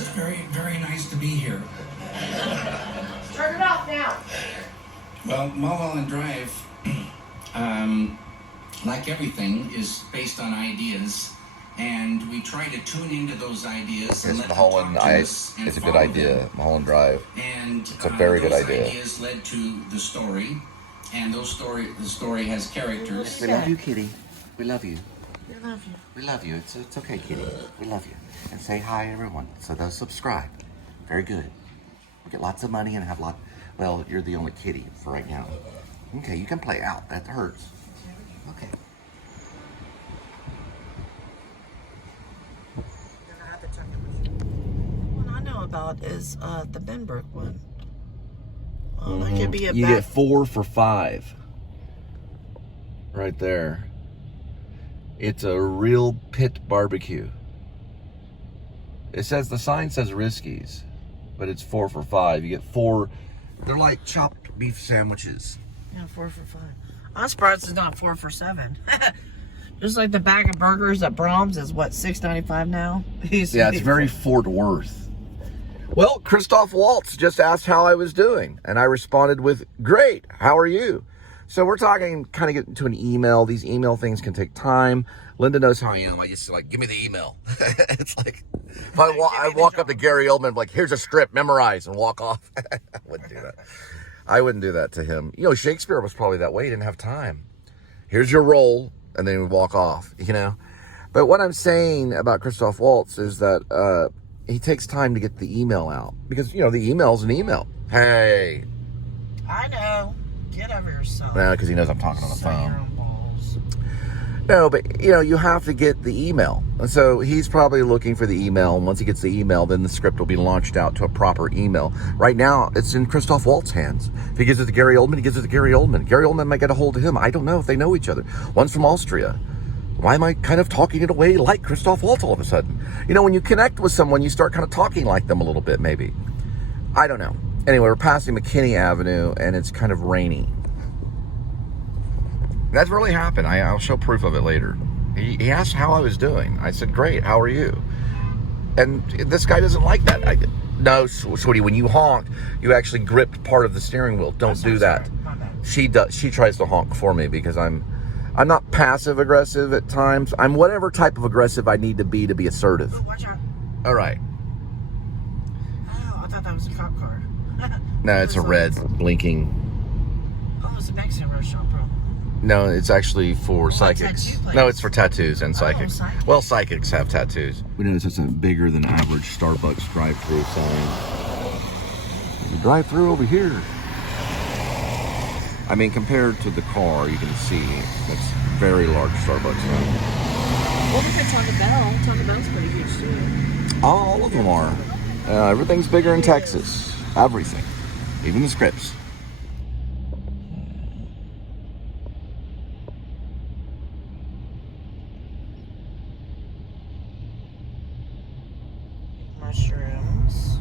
It's very, very nice to be here. Turn it off now. Well, Mulholland Drive, like everything, is based on ideas, and we try to tune into those ideas. Yes, Mulholland is a good idea. Mulholland Drive. And it's a very good idea. Those ideas led to the story, and the story has characters. We love you, Kitty. We love you. We love you. We love you. It's okay, Kitty. We love you. And say hi, everyone. So they'll subscribe. Very good. We get lots of money and have well, you're the only kitty for right now. Okay, you can play out. That hurts. Okay. What I know about is the Benbrook one. That could be a You get 4 for $5. Right there. It's a real pit barbecue. It says, the sign says Riskies, but it's 4 for $5. You get 4. They're like chopped beef sandwiches. Yeah, 4 for $5. I'm surprised it's not 4 for $7. Just like the bag of burgers at Brahms is what, $6.95 now? Yeah, it's very Fort Worth. Well, Christoph Waltz just asked how I was doing, and I responded with, great, how are you? So we're talking, kind of getting to an email. These email things can take time. Linda knows how I am. I just like, give me the email. It's like, if I walk up to Gary Oldman, like, here's a script, memorize, and walk off. I wouldn't do that. I wouldn't do that to him. You know, Shakespeare was probably that way. He didn't have time. Here's your role, and then he would walk off, you know. But what I'm saying about Christoph Waltz is that he takes time to get the email out. Because, you know, the email's an email. Hey. I know. Get over yourself. No, because he knows I'm talking on the Say your phone. own balls. No, but, you know, you have to get the email. And so he's probably looking for the email. And once he gets the email, then the script will be launched out to a proper email. Right now, it's in Christoph Waltz's hands. If he gives it to Gary Oldman, he gives it to Gary Oldman. Gary Oldman might get a hold of him. I don't know if they know each other. One's from Austria. Why am I kind of talking it away like Christoph Waltz all of a sudden? You know, when you connect with someone, you start kind of talking like them a little bit, maybe. I don't know. Anyway, we're passing McKinney Avenue, and it's kind of rainy. That's really happened. I'll show proof of it later. He asked how I was doing. I said, great, how are you? And this guy doesn't like that. No, sweetie, when you honk, you actually gripped part of the steering wheel. Don't do that. She does. She tries to honk for me because I'm not passive aggressive at times. I'm whatever type of aggressive I need to be assertive. Oh, watch out. All right. Oh, I thought that was a cop car. No, it's a red blinking. Oh, it's a Mexican restaurant, bro. No, it's actually for psychics. Tattoo place. No, it's for tattoos and psychics. Psychic. Well, psychics have tattoos. We noticed it's a bigger than average Starbucks drive-through sign. The drive-through over here. I mean, compared to the car, you can see that's very large Starbucks. Well, look at Taco Bell. Taco Bell's pretty huge, too. All of them are. Everything's bigger in Texas. Everything. Even the scripts. Mushrooms.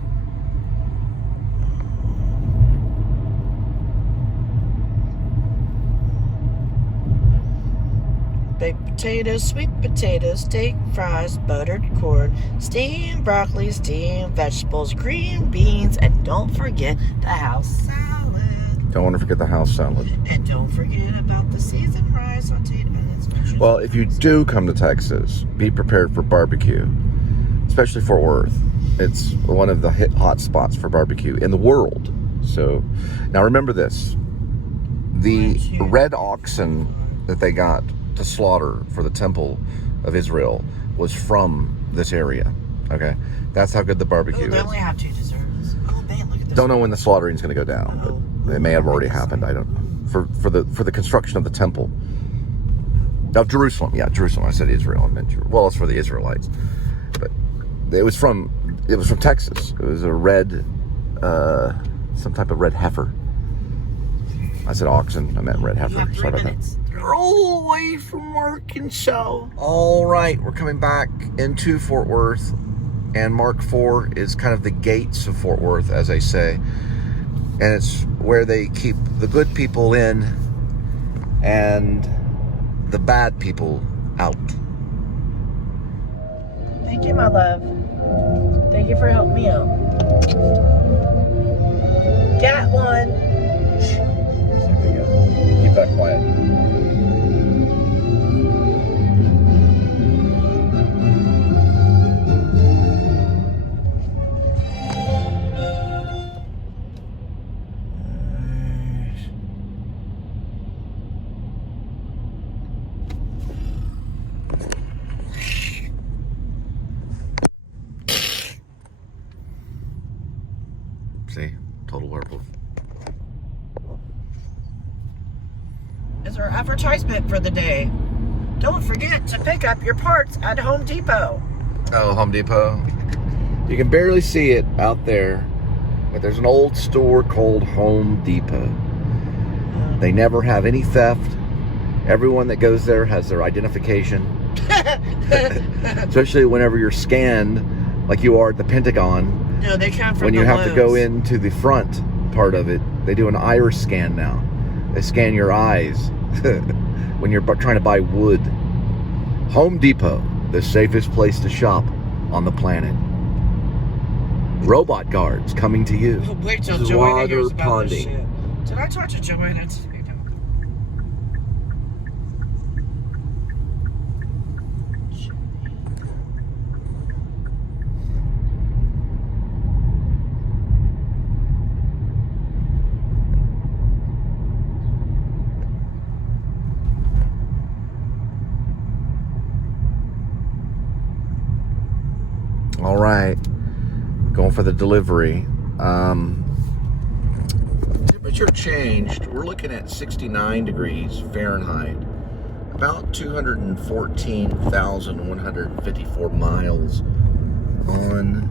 Baked potatoes, sweet potatoes, steak, fries, buttered corn, steamed broccoli, steamed vegetables, green beans, and don't forget the house salad. Don't want to forget the house salad. And don't forget about the seasoned rice, sauteed onions. Well, if you do come to Texas, be prepared for barbecue, especially Fort Worth. It's one of the hot spots for barbecue in the world. So, now remember this. The red oxen that they got to slaughter for the temple of Israel was from this area. Okay? That's how good the barbecue They is. only have 2 desserts. Oh, man, look at this. Don't know when the slaughtering is going to go down, but it may have already happened. I don't know. For the construction of the temple of Jerusalem. Yeah, Jerusalem. I said Israel. I meant Jerusalem. Well, it's for the Israelites. But it was from Texas. It was a red, some type of red heifer. I said oxen. I meant red heifer. You have 3 Sorry about minutes. that. You're all the way from Arkansas. All right, we're coming back into Fort Worth, and Mark IV is kind of the gates of Fort Worth, as they say, and it's where they keep the good people in and the bad people out. Thank you, my love. Thank you for helping me out. Got one. Keep that quiet. See, total werewolf. Is our advertisement for the day. Don't forget to pick up your parts at Home Depot. Oh, Home Depot. You can barely see it out there, but there's an old store called Home Depot. They never have any theft. Everyone that goes there has their identification. Especially whenever you're scanned, like you are at the Pentagon. No, they come from When you the have to go lows. into the front part of it, they do an iris scan now. They scan your eyes when you're trying to buy wood. Home Depot, the safest place to shop on the planet. Robot guards coming to you. Wait till This is Joanna water hears about this ponding. shit. Did I talk to Joanna? All right, going for the delivery. Temperature changed. We're looking at 69 degrees Fahrenheit, about 214,154 miles on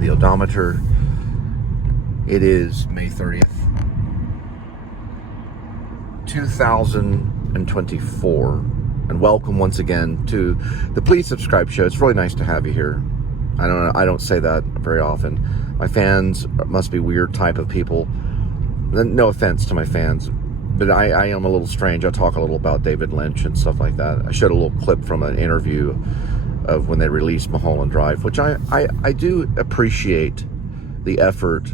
the odometer. It is May 30th, 2024, and welcome once again to the Please Subscribe show. It's really nice to have you here. I don't say that very often. My fans must be weird type of people. No offense to my fans, but I am a little strange. I talk a little about David Lynch and stuff like that. I showed a little clip from an interview of when they released Mulholland Drive, which I do appreciate the effort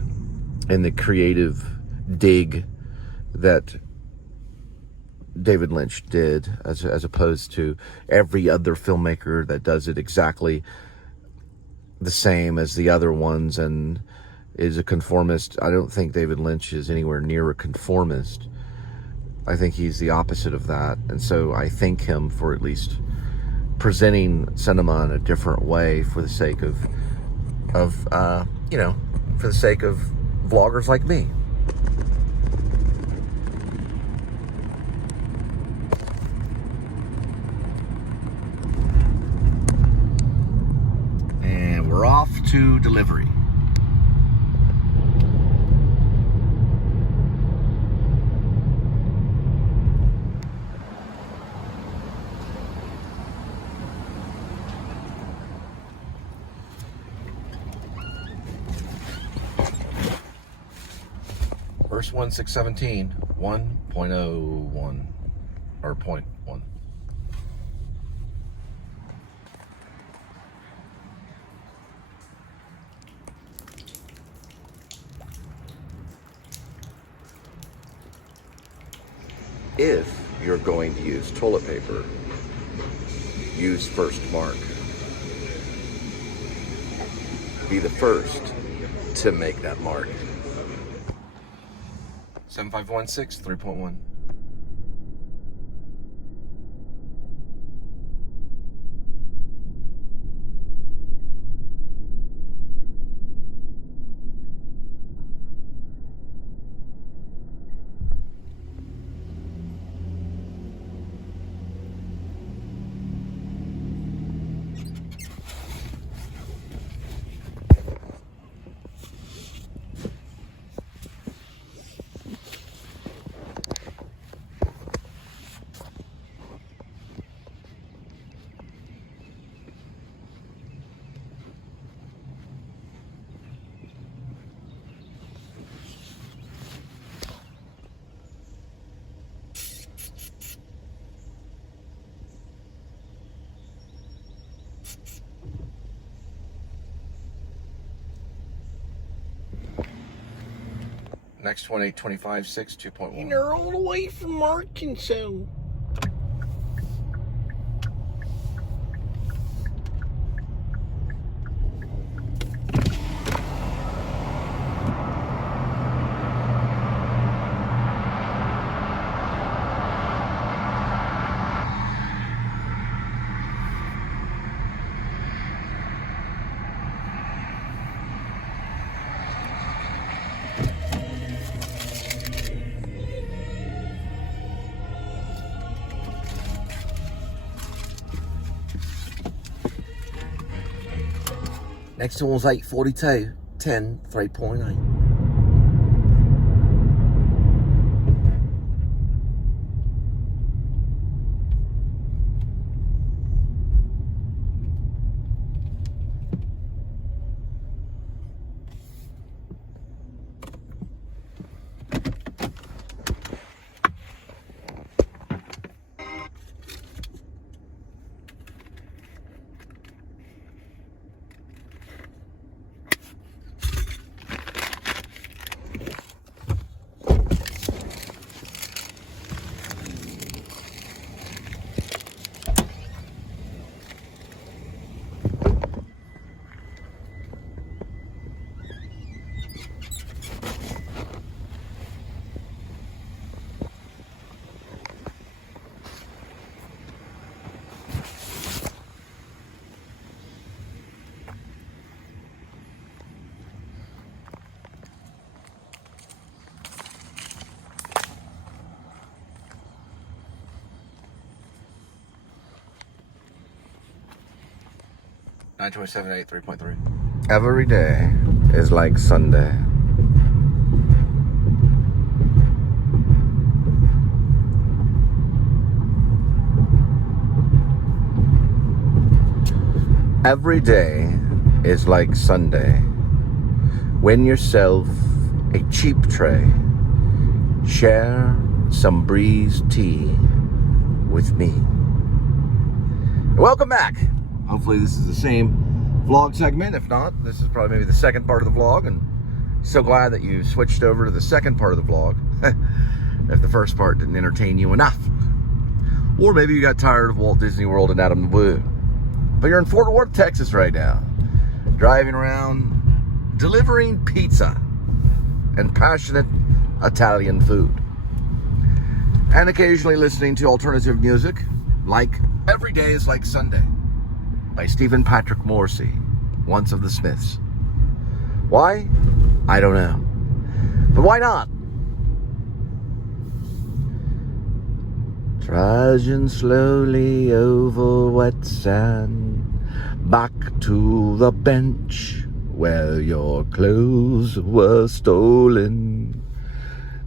and the creative dig that David Lynch did, as opposed to every other filmmaker that does it exactly the same as the other ones and is a conformist. I don't think David Lynch is anywhere near a conformist. I think he's the opposite of that, and so I thank him for at least presenting cinema in a different way for the sake of for the sake of vloggers like me. And we're off to delivery. Verse 1617, 1.01, or 0.1. If you're going to use toilet paper, use first mark. Be the first to make that mark. 7516, 3.1. Next one, 825.6, 2.1. And they're all the way from Arkansas. Next one was 842, 10, 3.8. Nine 27.8, 3.3. Every day is like Sunday. Every day is like Sunday. Win yourself a cheap tray. Share some breeze tea with me. Welcome back. Hopefully this is the same vlog segment. If not, this is probably maybe the second part of the vlog, and so glad that you switched over to the second part of the vlog if the first part didn't entertain you enough. Or maybe you got tired of Walt Disney World and Adam the Blue. But you're in Fort Worth, Texas right now, driving around delivering pizza and passionate Italian food, and occasionally listening to alternative music like Every Day is Like Sunday by Stephen Patrick Morrissey, once of the Smiths. Why? I don't know. But why not? Trudging slowly over wet sand, back to the bench where your clothes were stolen.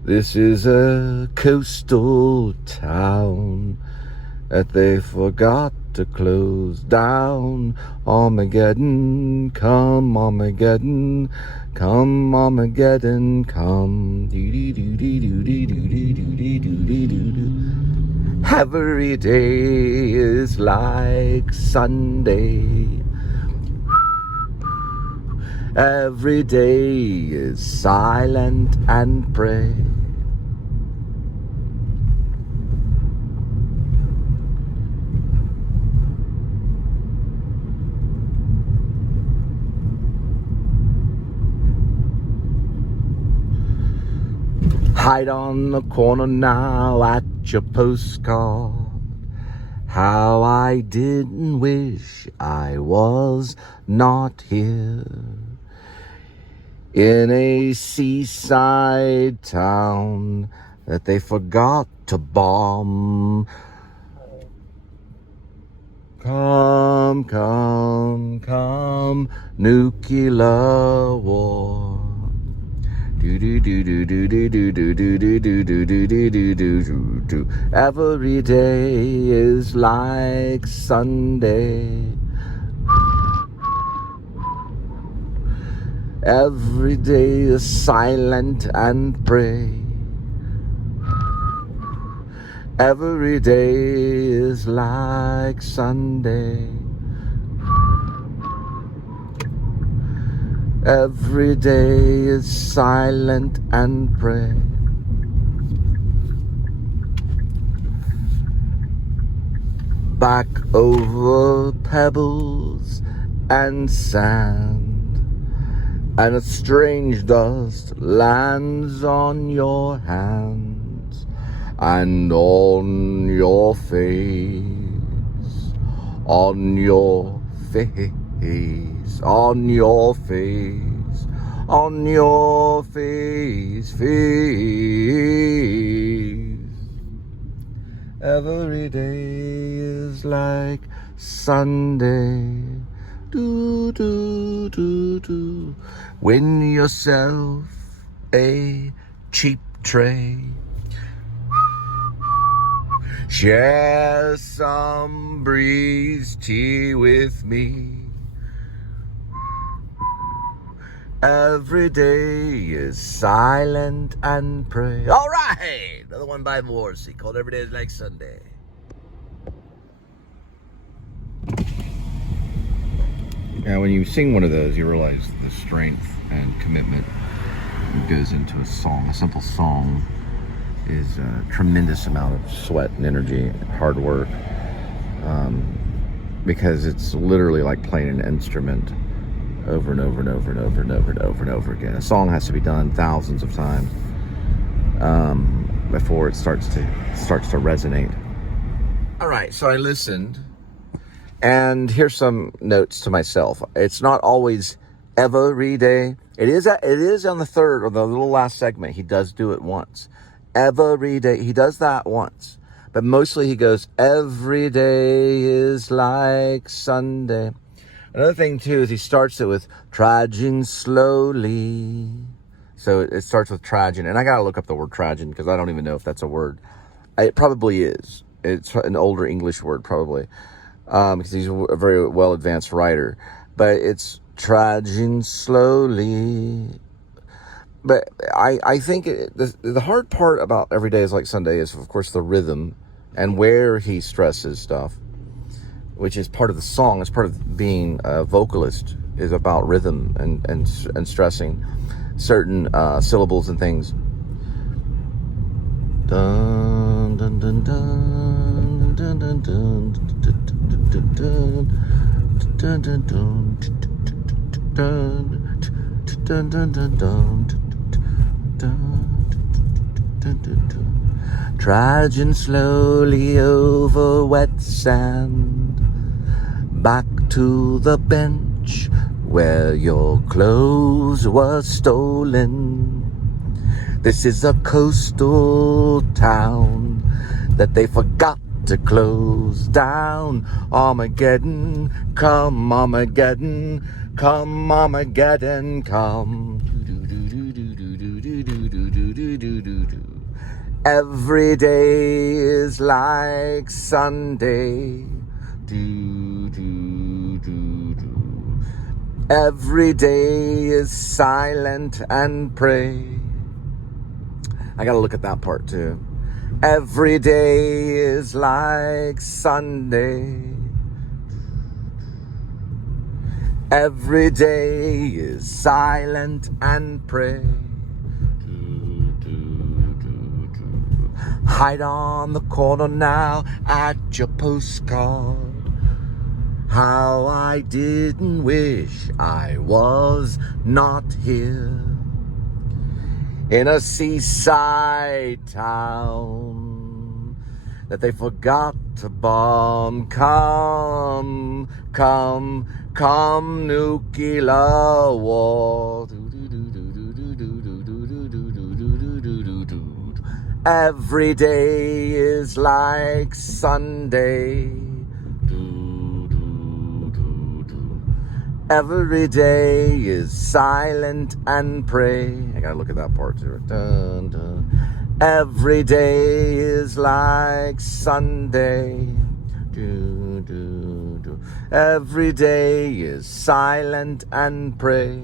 This is a coastal town that they forgot to close down. Armageddon, come Armageddon, come Armageddon, come. Every day is like Sunday. Every day is silent and pray. Hide on the corner now at your postcard. How I didn't wish I was not here. In a seaside town that they forgot to bomb. Come, come, come, nuclear war. Every day is like Sunday. Every day is silent and pray. Every day is like Sunday. Every day is silent and pray. Back over pebbles and sand, and a strange dust lands on your hands and on your face, on your face, on your face, on your face. Every day is like Sunday. Do, do, do, do. Win yourself a cheap tray. Share some breeze tea with me. Every day is silent and pray. All right, another one by Morrissey called Every Day is Like Sunday. Now, when you sing one of those, you realize the strength and commitment that goes into a song. A simple song is a tremendous amount of sweat and energy and hard work, because it's literally like playing an instrument over and over and over and over and over and over and over again. A song has to be done thousands of times before it starts to resonate. All right, so I listened, and here's some notes to myself. It's not always every day. It is on the third or the little last segment. He does do it once. Every day, he does that once, but mostly he goes, every day is like Sunday. Another thing too is he starts it with trudging slowly. So it starts with trudging, and I gotta look up the word trudging because I don't even know if that's a word. It probably is. It's an older English word probably, because he's a very well advanced writer. But it's trudging slowly. But I think the hard part about Every Day is Like Sunday is, of course, the rhythm and where he stresses stuff, which is part of the song. It's part of being a vocalist, is about rhythm and stressing certain syllables and things. Dun, dun, dun, dun, dun, dun, dun, dun, dun, dun, dun, dun, dun. Trudging slowly over wet sand, back to the bench where your clothes were stolen. This is a coastal town that they forgot to close down. Armageddon, come Armageddon, come Armageddon, come. Every day is like Sunday. Every day is silent and pray. I gotta look at that part too. Every day is like Sunday. Every day is silent and pray. Hide on the corner now at your postcard. How I didn't wish I was not here in a seaside town that they forgot to bomb. Come, come, come, nuclear war. Every day is like Sunday. Every day is silent and pray. I gotta look at that part too. Dun, dun. Every day is like Sunday. Do, do, do. Every day is silent and pray.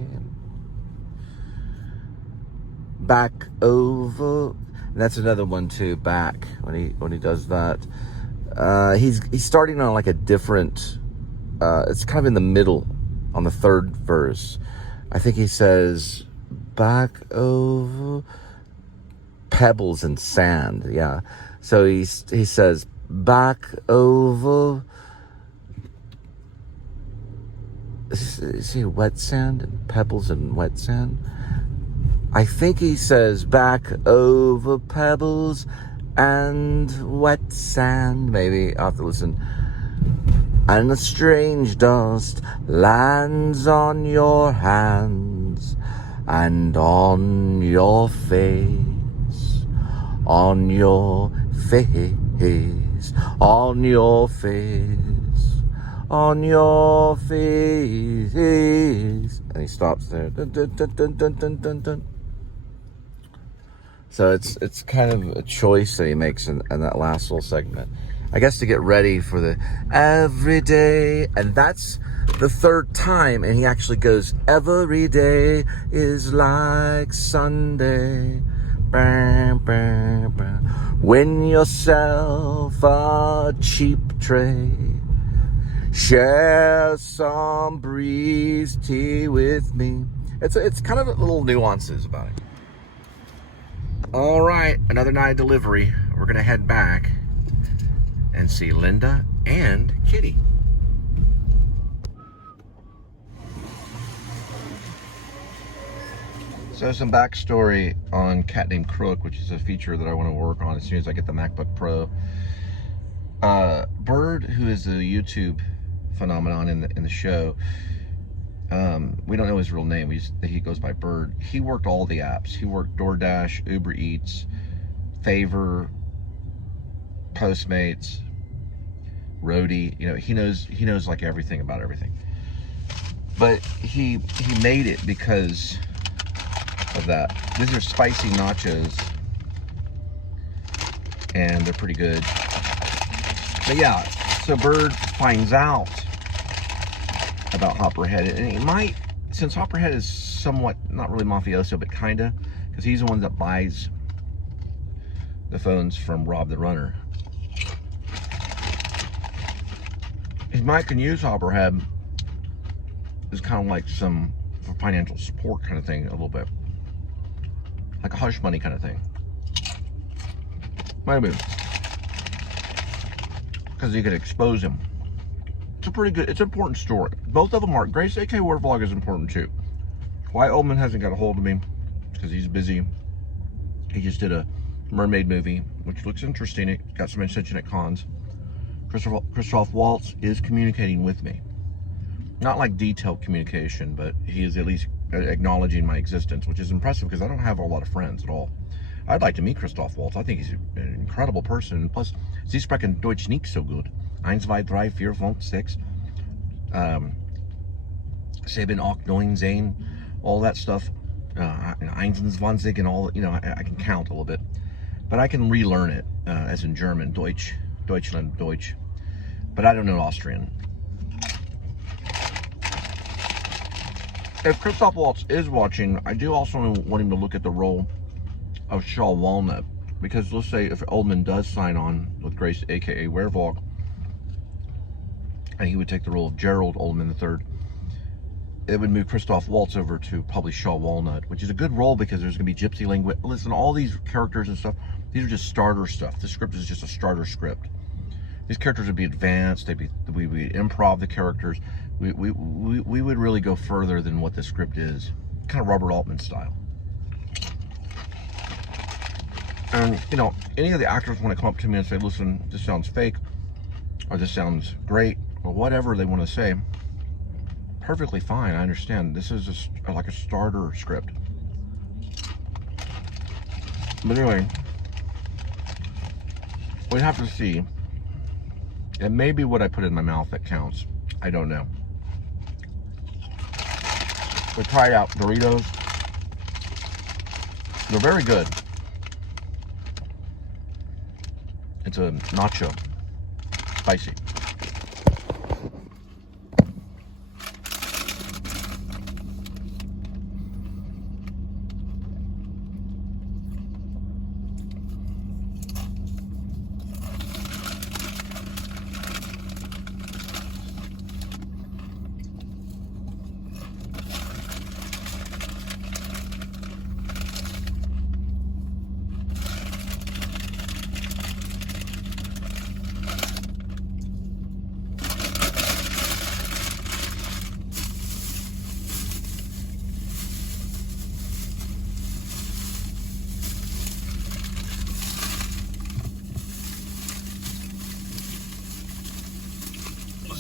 Back over. That's another one too. Back when he does that, he's starting on like a different. It's kind of in the middle, on the third verse. I think he says back over pebbles and sand. Yeah. So he says back over. Is he wet sand and pebbles and wet sand? I think he says back over pebbles and wet sand. Maybe I'll have to listen. And the strange dust lands on your hands and on your face, on your face, on your face, on your face. And he stops there. Dun, dun, dun, dun, dun, dun, dun, dun. So it's kind of a choice that he makes in that last little segment. I guess to get ready for the every day. And that's the third time. And he actually goes, every day is like Sunday. Bam, bam, bam. Win yourself a cheap tray. Share some breeze tea with me. It's kind of little nuances about it. All right, another night of delivery. We're gonna head back and see Linda and Kitty. So some backstory on Cat Named Crook, which is a feature that I want to work on as soon as I get the MacBook Pro. Bird, who is a YouTube phenomenon in the show, we don't know his real name. He goes by Bird. He worked all the apps. He worked DoorDash, Uber Eats, Favor, Postmates, Roadie. You know, he knows like everything about everything. But he made it because of that. These are spicy nachos, and they're pretty good. But yeah, so Bird finds out about Hopperhead, and he might, since Hopperhead is somewhat not really mafioso, but kinda, because he's the one that buys the phones from Rob the Runner. He might can use Hopperhead as kind of like some financial support kind of thing, a little bit, like a hush money kind of thing. Maybe. Because you could expose him. It's a pretty good, it's an important story. Both of them are. Grace A.K. War Vlog is important too. Why Oldman hasn't got a hold of me, because he's busy. He just did a mermaid movie, which looks interesting. It got some attention at cons. Christoph Waltz is communicating with me. Not like detailed communication, but he is at least acknowledging my existence, which is impressive because I don't have a lot of friends at all. I'd like to meet Christoph Waltz. I think he's an incredible person. Plus, Sie sprechen Deutsch nicht so gut. 1, 2, 3, 4, 5, 6. 7, 8, 9, 10. All that stuff. 21 and all, you know, I can count a little bit. But I can relearn it, as in German. Deutsch. Deutschland, Deutsch. But I don't know Austrian. If Christoph Waltz is watching, I do also want him to look at the role of Shaw Walnut, because let's say if Oldman does sign on with Grace, aka Werewolf, and he would take the role of Gerald Oldman III, it would move Christoph Waltz over to probably Shaw Walnut, which is a good role because there's going to be gypsy linguist. Listen, all these characters and stuff, these are just starter stuff. The script is just a starter script. These characters would be advanced. We would improv the characters. We would really go further than what the script is, kind of Robert Altman style. And, you know, any of the actors want to come up to me and say, listen, this sounds fake, or this sounds great, or whatever they want to say, perfectly fine, I understand. This is like a starter script. But anyway, we'd have to see. It may be what I put in my mouth that counts. I don't know. We tried out Doritos. They're very good. It's a nacho. Spicy.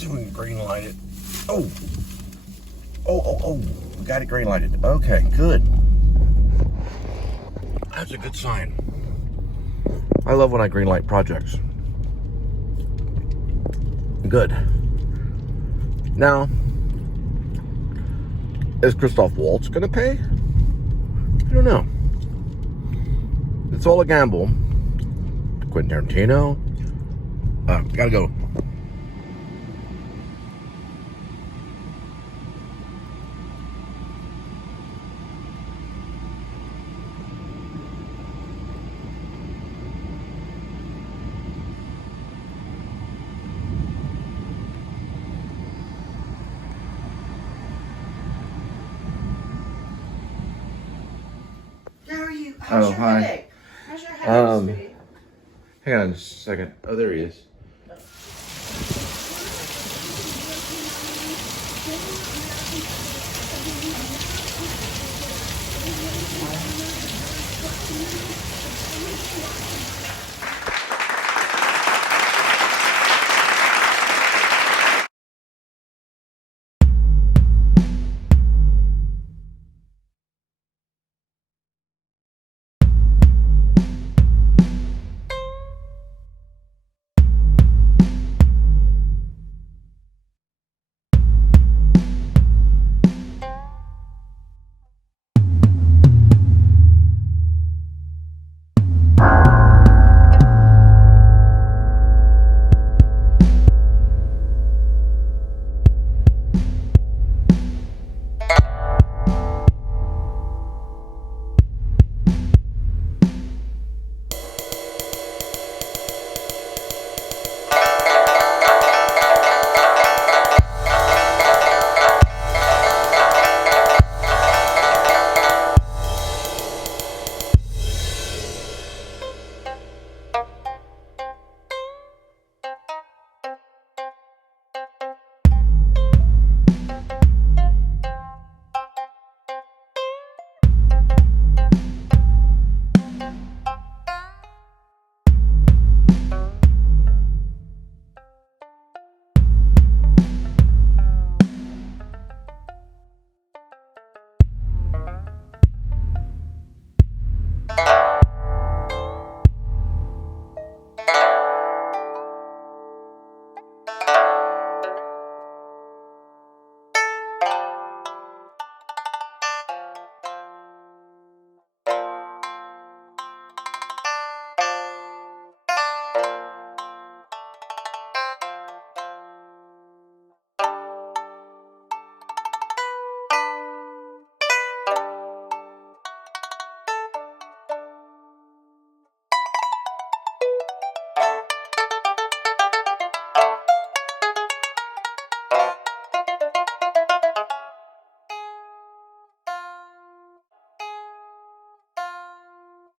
see if we can green light it. Oh. Oh. We got it green lighted. Okay, good. That's a good sign. I love when I green light projects. Good. Now, is Christoph Waltz gonna pay? I don't know. It's all a gamble. Quentin Tarantino. Gotta go. How are you? How's your hi. headache? How's your headache, sweetie? Hang on just a second. Oh, there he is.